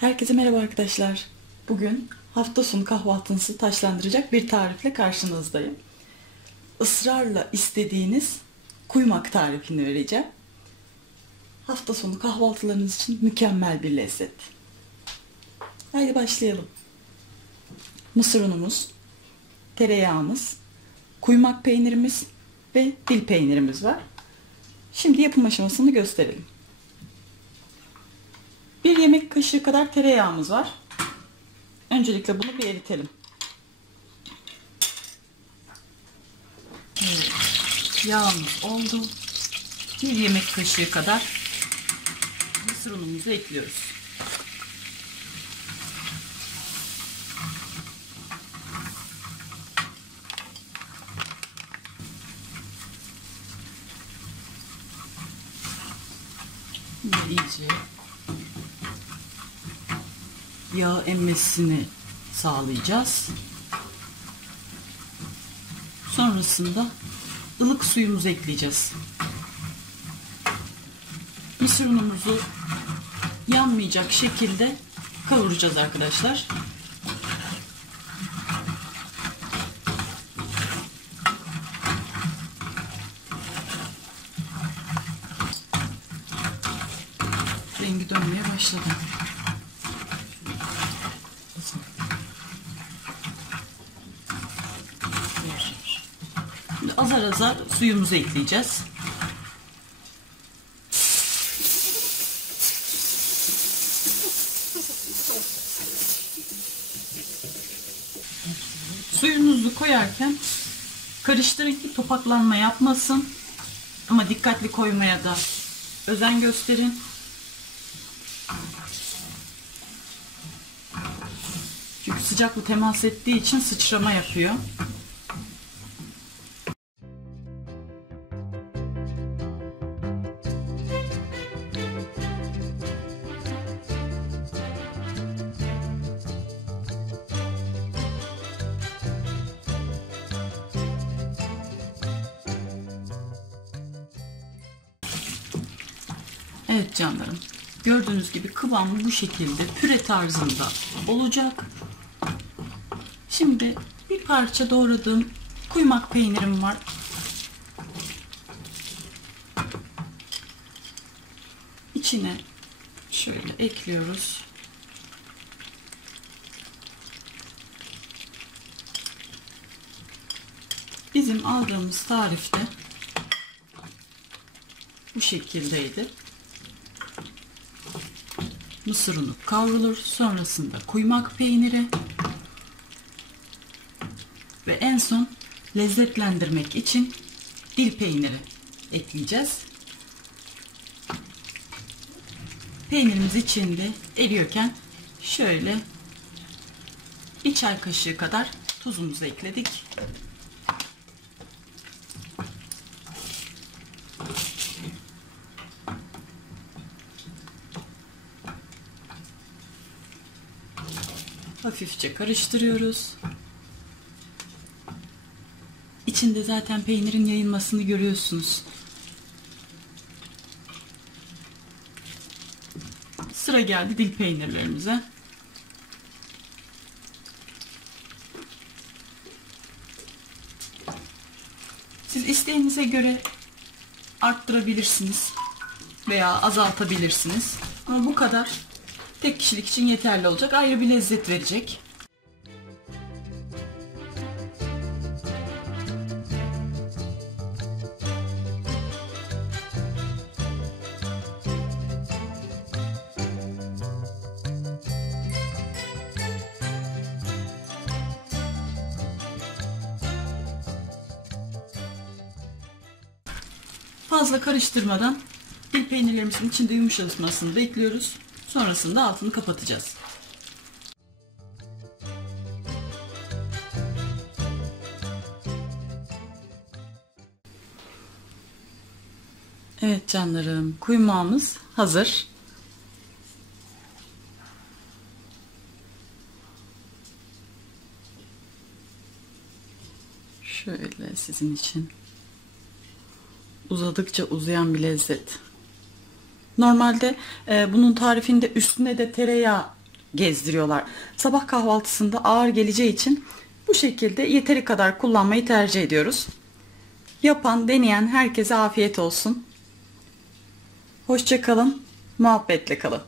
Herkese merhaba arkadaşlar. Bugün hafta sonu kahvaltınızı taşlandıracak bir tarifle karşınızdayım. Israrla istediğiniz kuymak tarifini vereceğim. Hafta sonu kahvaltılarınız için mükemmel bir lezzet. Haydi başlayalım. Mısır unumuz, tereyağımız, kuymak peynirimiz ve dil peynirimiz var. Şimdi yapım aşamasını gösterelim. Bir yemek kaşığı kadar tereyağımız var. Öncelikle bunu bir eritelim. Evet. Yağımız oldu. Bir yemek kaşığı kadar mısır unumuzu ekliyoruz. iyice yağ emmesini sağlayacağız. Sonrasında ılık suyumuzu ekleyeceğiz. Mısır unumuzu yanmayacak şekilde kavuracağız arkadaşlar. Rengi dönmeye başladı. Şimdi azar azar suyumuzu ekleyeceğiz. Suyunuzu koyarken karıştırın ki topaklanma yapmasın. Ama dikkatli koymaya da özen gösterin. Çünkü sıcakla temas ettiği için sıçrama yapıyor. Evet canlarım. Gördüğünüz gibi kıvamı bu şekilde püre tarzında olacak. Şimdi bir parça doğradığım kuymak peynirim var. İçine şöyle ekliyoruz. Bizim aldığımız tarifte bu şekildeydi. Mısır unu kavrulur. Sonrasında kuymak peyniri ve en son lezzetlendirmek için dil peyniri ekleyeceğiz. Peynirimiz içinde eriyorken şöyle bir çay kaşığı kadar tuzumuzu ekledik. Hafifçe karıştırıyoruz. İçinde zaten peynirin yayılmasını görüyorsunuz. Sıra geldi dil peynirlerimize. Siz isteğinize göre arttırabilirsiniz veya azaltabilirsiniz. Ama bu kadar tek kişilik için yeterli olacak. Ayrı bir lezzet verecek. Fazla karıştırmadan dil peynirlerimizin içinde yumuşamasını bekliyoruz. Sonrasında altını kapatacağız. Evet canlarım, kuymağımız hazır. Şöyle sizin için uzadıkça uzayan bir lezzet. Normalde e, bunun tarifinde üstüne de tereyağı gezdiriyorlar. Sabah kahvaltısında ağır geleceği için bu şekilde yeteri kadar kullanmayı tercih ediyoruz. Yapan, deneyen herkese afiyet olsun. Hoşça kalın, muhabbetle kalın.